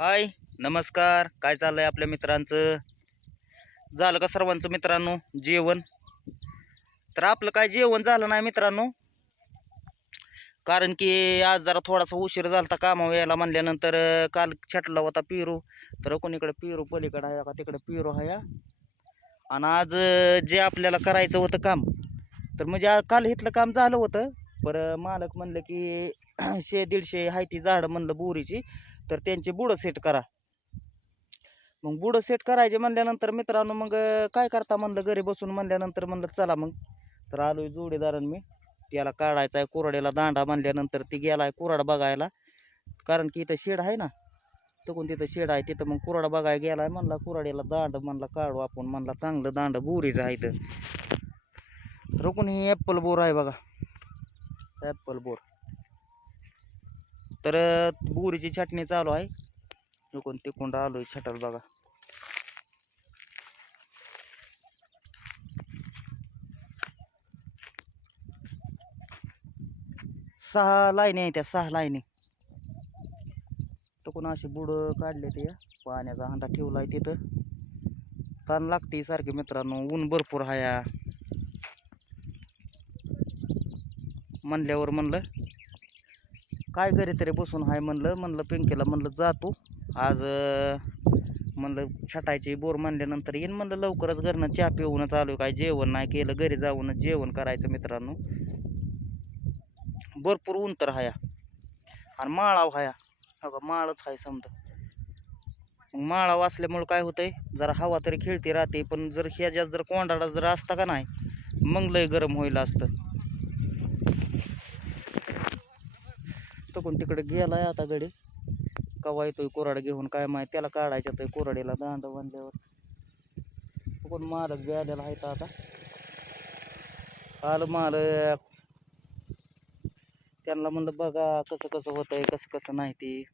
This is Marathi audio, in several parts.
हाय, नमस्कार. काय चाललंय आपल्या मित्रांचं? झालं का सर्वांचं मित्रांनो जेवण? तर आपलं काय जेवण झालं नाही मित्रांनो, कारण की आज जरा थोडासा उशीर झालता कामावर यायला म्हणल्यानंतर काल छाटला होता पेरू. तर कोणीकडे पेरू पलीकडे आहे का तिकडे पेरू आहे आणि आज जे आपल्याला करायचं होतं काम, तर म्हणजे काल इथलं काम झालं होतं. बरं मालक म्हणलं की 100-150 आहे ती झाडं म्हणलं बोरीची, तर त्यांचे बुडं सेट करा. मग बुडं सेट करायचे म्हणल्यानंतर मित्रांनो मग काय करता म्हणलं घरी बसून म्हणल्यानंतर म्हणलं चला मग. तर आलोय जोडीदारान मी. त्याला काढायचा आहे कुऱ्हाडीला दांडा म्हणल्यानंतर ती गेलाय कुऱ्हाड बघायला, कारण की इथं शेड आहे ना, तिथून तिथं शेड आहे तिथं मग कुऱ्हाड बघायला गेलाय. म्हणला कुऱ्हाडीला दांड म्हणला काढू आपण, म्हणला चांगलं दांड बोरीचं आहे इथं. रुकून ही ॲपल बोर आहे बघा, ॲपल बोर. तर बोरीची छाटणी चालू आहे. रुकून तिकून आलोय छटाल बघा. सहा लाईनी आहे त्या, 6 लाईनी. तर कोण अशी बुडं काढले ते, पाण्याचा हांडा ठेवलाय तिथं. ताण लागते सारखे मित्रांनो, ऊन भरपूर हाया म्हणल्यावर म्हणलं काय घरी तरी बसून हाय म्हणलं पिंकीला म्हणलं जातो आज. म्हणलं छटायची बोर म्हणल्यानंतर येईन म्हणलं लवकरच. घरनं चहा पिऊनच आलोय, काय जेवण नाही केलं. घरी जाऊनच जेवण करायचं मित्रांनो. भरपूर ऊन तर हाया आणि माळाव हाया, हो का माळच आहे समजा. मग माळाव असल्यामुळे काय होतंय, जरा हवा तरी खेळती राहते. पण जर ह्याच्यात जर कोंडाळा जर असता का नाही, मग लय गरम होईल असतं. तो कोण तिकडे गेलाय आता गडी, कवा येतोय कुऱ्हाड घेऊन काय माहिती. त्याला काढायचं तर कुऱ्हाडीला दांड बांधल्यावर. तो कोण मालक बी आलेला आहे आता. आलं मालक, त्यांना म्हणलं बघा कसं कसं होतंय कसं कसं नाही ती.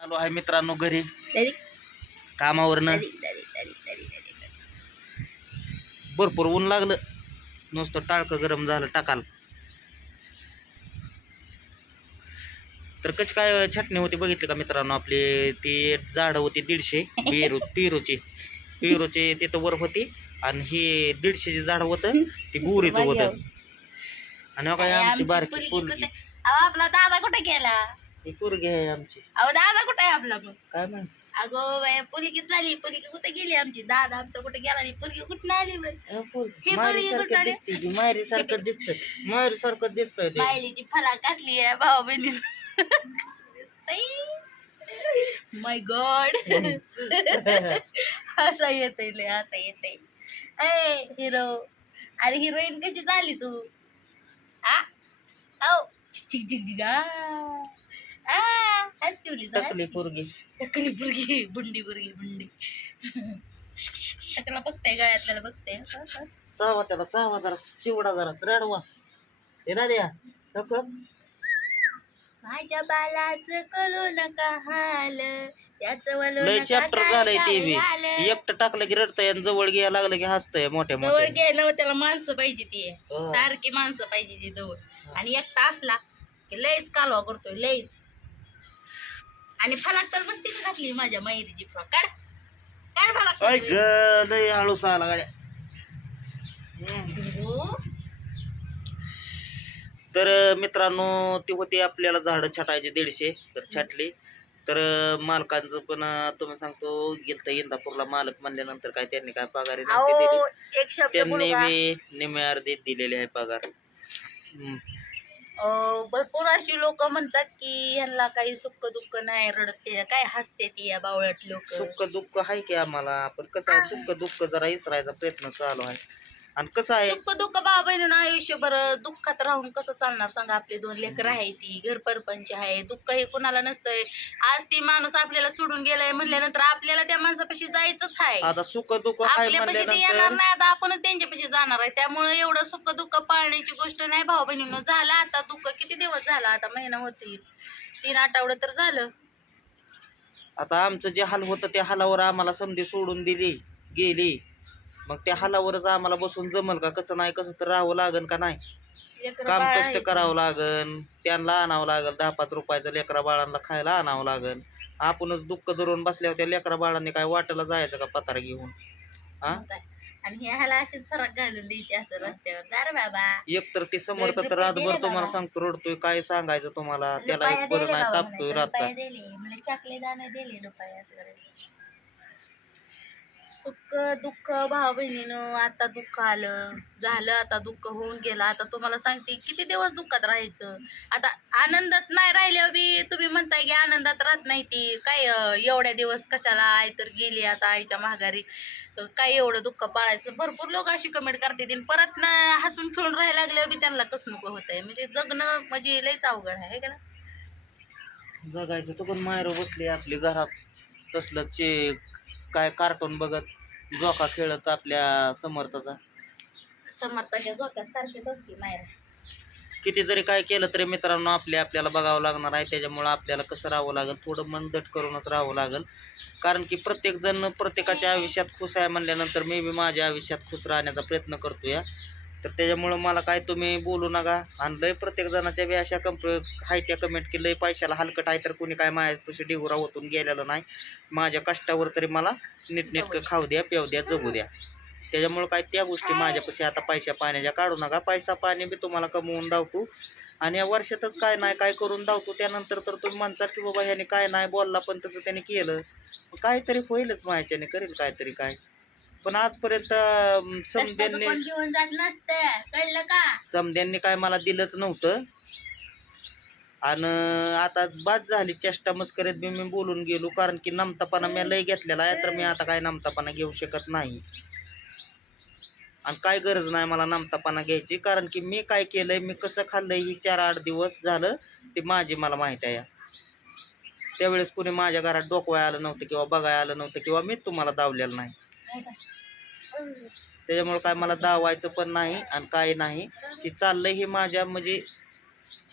आलो आहे मित्रांनो घरी कामावरनं. भरपूर ऊन लागलं, नुसतं टाळकं गरम झालं टाकाल. तर कशी काय छाटणी होती बघितली का मित्रांनो आपली? ती झाडं होती 150 पेरूचे तिथं वर होती, आणि ही 150ची झाड होतं ती बोरीचं होतं. आणि काय आमची बारकी पोरगी, आपला दादा कुठे गेला? ही पोरगी आहे आमची. अहो दादा कुठे आहे आपला? मग काय माहिती अगो बाय पुलकीच झाली. पुलकी कुठे गेली आमची? दादा आमचं कुठे गेला नाही. पुलकी कुठं आली? ही मायरी पोरगी कुठं सारखं आली? दिसते ती, मायरी सारखं दिसतंय, मायरी सारखं दिसतंय ते. बायलीची फला घातली आहे भाऊ बहिणी. माय गॉड, असं येतंय लय, असं येतंय. ए हिरो, अरे हिरोईन कशी झाली तू? आ औ चिक चिक चिक चिक आ हस ठेवली टकली पोरगी. टकली बुरगी, बुंडी बुरगी, बुंडी. त्याला बघते गळ्यातल्याला बघते. चावा त्याला, चावा जरा, चिवडा जरा रडवा. हे दाद्या नको. माझ्या बालाचं करू नका हाल, त्याचं वलो लय नका चॅप्टर काय झालंय ते काय बी. हाल. एकटं टाकलं की रडतंय आणि जवळ घ्यायला लागलं की हसतंय मोठ्या जवळ मोठ्या. गेलं त्याला माणसं पाहिजे ती, हो. सारखी माणसं पाहिजे ती जवळ. आणि एकटा असला की लयच कालवा करतोय लयच. आणि फलाक तर मस्ती घातली माझ्या माहितीची फ्रॉक. काढ काढ फलाक. काय ग लय हळूस आला गाड्या. हो तर मित्रांनो ती होती आपल्याला झाडं छाटायची 150, तर छाटली. तर मालकांचं पण तुम्ही सांगतो गेलतं इंदापूरला. मालक म्हणल्यानंतर काय त्यांनी काय पगारी नव्हती दिली, अहो एक शब्द बोलू त्यांनी का? बी निम्मे अर्धे दिलेले आहे पगार. भरपूर अशी लोक म्हणतात की ह्यांना काही सुख दुःख नाही, रडते काय हसते ती या बावळट लोक. सुख दुःख आहे की आम्हाला, पण कसं आहे सुख दुःख जरा इसरायचा प्रयत्न चालू आहे. आणि कसं आहे सुख दुःख भाऊ बहिणीनं आयुष्यभर दुःखात राहून कसं चालणार सांगा? आपले 2 लेकरं आहे, ती घर परपंच आहे. दुःख हे कुणाला नसतंय. आज ती माणूस आपल्याला सोडून गेलाय म्हणल्यानंतर आपल्याला त्या माणसापाशी जायचंच आहे. आता सुख दुःख आहे आपल्यापाशी ते येणार म्हणल्यानंतर नाही, आता आपणच त्यांच्यापाशी जाणार आहे. त्यामुळे एवढं सुख दुःख पाळण्याची गोष्ट नाही भाऊ बहिणीनं. झालं आता दुःख किती दिवस झाला? आता महिना होतील, 3 आठवडे तर झालं. आता आमचं जे हाल होतं त्या हालावर आम्हाला समधी सोडून दिली गेली. मग त्या हालावरच आम्हाला बसून जमल का? कसं नाही कसं तर राहावं लागन का नाही? लेकरं काम बाळ कष्ट आहेत. करावं लागन, त्यांना आणावं लागल, 10-5 रुपयाचं लेकरा बाळांना खायला आणावं लागन. आपणच दुःख धरून बसल्यावर त्या लेकरा बाळांनी काय वाटेला जायचं का पतारा घेऊन? हा, मग काय. आणि ह्याला अशीच फरक घालून द्यायची असं रस्त्यावर. जा रे बाबा. एक तर ते समर्थ 2 तर रुपये रातभर दिले तुम्हाला बाबा. सांगतो रडतोय, काय सांगायचं तुम्हाला, त्याला रुपया एक बरं दिले नाही, बाबा तापतोय म्हणायचं. रातचा. रुपया दिले म्हणजे चॉकलेट आणा दिले रुपये असं करायचं. सुख दुःख भाऊ बहिणीनं आता दुःख आलं झालं, आता दुःख होऊन गेलं. आता तुम्हाला सांगते किती दिवस दुःखात राहायचं. आता आनंदात नाही राहिल्यावर बी तुम्ही म्हणताय की आनंदात राहत नाही ती काय, एवढ्या दिवस कशाला आई तर गेली आता आईच्या माघारी, काय एवढं दुःख पाळायचं. भरपूर लोक अशी कमेंट करते परत ना हसून खेळून राहायला लागल्यावर बी त्यांना कसं नको होतंय. म्हणजे जगणं म्हणजे लयच अवघड आहे का ना. जगायचं तर पण मायरो बसली आपली घरात, तसलं काय कार्टून बघत, जोका खेळत आपल्या समर्थचा. समर्थाच्या झोक्यात सारखेच असते मायरा. किती जरी काय केलं तरी मित्रांनो आपल्याला बघावं लागणार आहे. त्याच्यामुळं आपल्याला कसं राहावं लागेल, थोडं मन दट करूनच राहावं लागेल. कारण की प्रत्येकजण प्रत्येकाच्या आयुष्यात खुश आहे म्हणल्यानंतर मी बी माझ्या आयुष्यात खुश राहण्याचा प्रयत्न करतो या. तर त्याच्यामुळं मला काय तुम्ही बोलू नका. आणि लय प्रत्येक जणाच्या बी अशा आहे त्या कमेंट की लय पैशाला हलकट आहे, तर कोणी काय माझ्यापाशी डिगुरा होतून गेलेलं नाही. माझ्या कष्टावर तरी मला नीटनेटकं खाऊ द्या, पेऊ द्या, जगू द्या. त्याच्यामुळं काय त्या गोष्टी माझ्यापाशी आता पैशा पाण्याच्या काढू नका. पैसा पाणी बी तुम्हाला कमवून दावतो आणि या वर्षातच काय नाही काय करून दावतो. त्यानंतर तर तुम्ही म्हणता की बाबा ह्याने काय नाही बोलला पण तसं त्याने केलं, काहीतरी होईलच माझ्याने, करेल काहीतरी काय. पण आजपर्यंत समध्यांनी कोण घेऊन जात नसतं, कळलं का. समध्यांनी काय मला दिलंच नव्हतं. आणि आता बाद झाली चेष्टा मस्करीत बी मी बोलून गेलो. कारण की नमतापणा मी लय घेतलेला आहे, तर मी आता काय नमतापणा घेऊ शकत नाही. आणि काय गरज नाही मला नमतापणा घ्यायची. कारण की मी काय केलंय, मी कसं खाल्लंय ही 4-8 दिवस झालं ते माझी मला माहीत आहे. त्यावेळेस कोणी माझ्या घरात डोकवाय आलं नव्हतं किंवा बघायला आलं नव्हतं किंवा मी तुम्हाला दावलेलं नाही. त्याच्यामुळे काय मला दावायचं पण नाही आणि काय नाही. की चाललंय हे माझ्या म्हणजे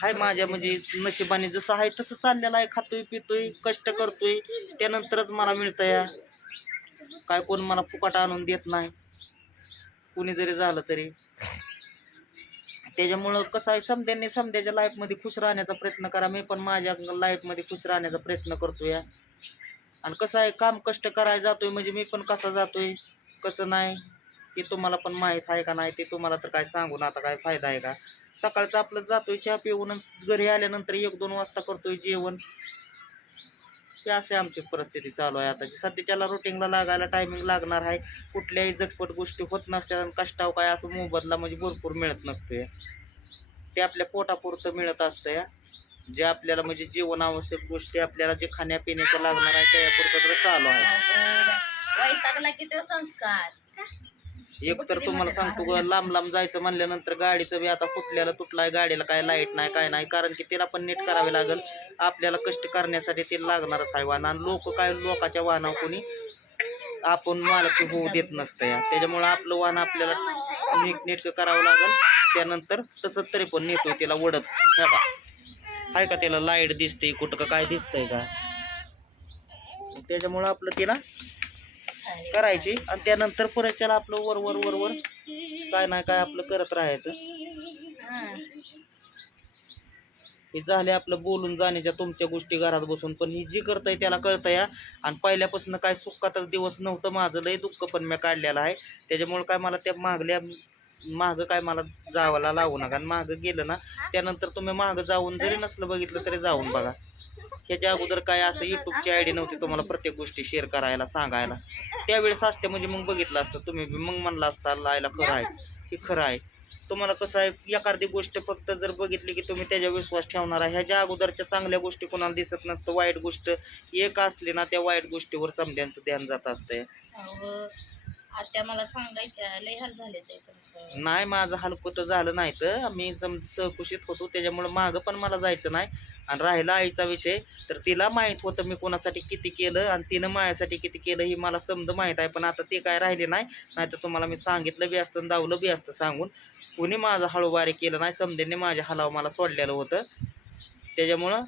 हाय, माझ्या म्हणजे नशिबाने जसं आहे तसं चाललेलं आहे. खातोय पितोय कष्ट करतोय, त्यानंतरच मला मिळतं या. काय कोण मला फुकट आणून देत नाही, कुणी जरी झालं तरी. त्याच्यामुळं कसं आहे, समध्यांनी समध्याच्या लाईफमध्ये खुश राहण्याचा प्रयत्न करा. मी पण माझ्या लाईफमध्ये खुश राहण्याचा प्रयत्न करतो या. आणि कसं आहे, काम कष्ट करायला जातोय म्हणजे मी पण कसा जातोय कसं नाही हे तुम्हाला पण माहीत आहे का नाही, ते तुम्हाला तर काय सांगून आता काय फायदा आहे का. सकाळचं आपलं जातोय चहा पिऊन, घरी आल्यानंतर 1-2 वाजता करतोय जेवण. हे असे आमची परिस्थिती चालू आहे आताची. सध्याच्याला रुटीनला लागायला टायमिंग लागणार आहे. कुठल्याही झटपट गोष्टी होत नसतात आणि कष्टाव काय असं मोबदला म्हणजे भरपूर मिळत नसतोय. ते आपल्या पोटापुरतं मिळत असतं या. जे आपल्याला म्हणजे जीवन आवश्यक गोष्टी आपल्याला जे खाण्यापिण्याचं लागणार आहे त्यापुरतं तर चालू आहे. वैतागला की तो संस्कार. एक तर तुम्हाला सांगतो, लांब लांब जायचं म्हणल्यानंतर गाडीचं बी आता फुटल्याला तुटलाय. गाडीला काय लाईट नाही काय नाही, कारण की तिला पण नीट करावे लागेल. आपल्याला कष्ट करण्यासाठी ते लागणारच आहे वाहन. आणि लोकाच्या वाहनावर कोणी आपण मालकी होऊ देत नसतं या. त्याच्यामुळं आपलं वाहन आपल्याला नीटनेटकं करावं लागेल. त्यानंतर तसं तरी पण नेतोय तिला वडत. हे का आहे का त्याला लाईट दिसते कुठं का काय दिसतंय का. त्याच्यामुळं आपलं तिला करायची आणि त्यानंतर परतच्याला आपलं वर काय नाही काय आपलं करत राहायचं. हे झाले आपलं बोलून जाण्याच्या तुमच्या गोष्टी घरात बसून. पण ही जी करताय त्याला कळतं या. आणि पहिल्यापासून काय सुखातच दिवस नव्हतं माझं, लय दुःख पण मी काढलेलं आहे. त्याच्यामुळे काय मला त्या मागं काय मला जावायला लावू नका. आणि मागं गेलं ना त्यानंतर तुम्ही मागं जाऊन जरी नसलं बघितलं तरी जाऊन बघा. ह्याच्या अगोदर काय असं यूट्यूबची आयडी नव्हती तुम्हाला प्रत्येक गोष्टी शेअर करायला सांगायला. त्यावेळेस असते म्हणजे मग बघितलं असतं तुम्ही, मग म्हणलं असतं लायला खरं आहे हे खरं आहे. तुम्हाला कसं आहे, एखादी गोष्ट फक्त जर बघितली की तुम्ही त्याच्यावर विश्वास ठेवणार आहे. ह्याच्या अगोदरच्या चांगल्या गोष्टी कोणाला दिसत नसतं. वाईट गोष्ट एक असली ना त्या वाईट गोष्टीवर समध्यांचं ध्यान जात असतंय. आता मला सांगायच्या लय हाल झाले ते तुमचं. नाही माझं हलकं झालं नाही, तर मी सहकुशीत होतो. त्याच्यामुळं मागं पण मला जायचं नाही. आणि राहिला आईचा विषय, तर तिला माहीत होतं मी कोणासाठी किती केलं आणि तिनं माझ्यासाठी किती केलं ही मला समज माहीत आहे. पण आता ते काय राहिले नाही. नाहीतर तुम्हाला मी सांगितलं बी असतं, दावलं बी असतं सांगून. कुणी माझं हळूबारी केलं नाही. समधेंनी माझ्या हलाव मला सोडलेलं होतं. त्याच्यामुळं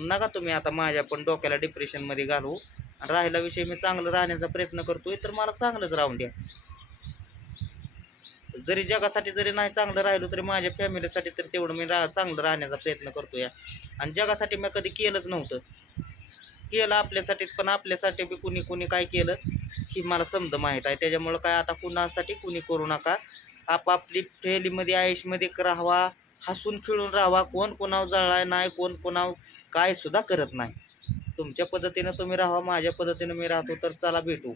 नका तुम्ही आता माझ्या पण डोक्याला डिप्रेशनमध्ये घालवू. आणि राहिला विषय, मी चांगलं राहण्याचा प्रयत्न करतोय तर मला चांगलंच राहून द्या. जरी जगासाठी जरी नाही चांगलं राहिलो तरी माझ्या फॅमिलीसाठी तर तेवढं मी चांगलं राहण्याचा प्रयत्न करतो या. आणि जगासाठी मी कधी केलंच नव्हतं. केलं आपल्यासाठी, पण आपल्यासाठी बी कुणी काय केलं ही मला समज माहीत आहे. त्याच्यामुळं काय आता कुणासाठी कुणी करू नका. आपापली फॅमिलीमध्ये आयुष्यमध्ये राहावा, हसून खेळून राहावा. कोण कोणावर जळलाय नाही, कोण कोणावर काय सुद्धा करत नाही. तुमच्या पद्धतीनं तुम्ही राहा, माझ्या पद्धतीनं मी राहतो. तर चला भेटू.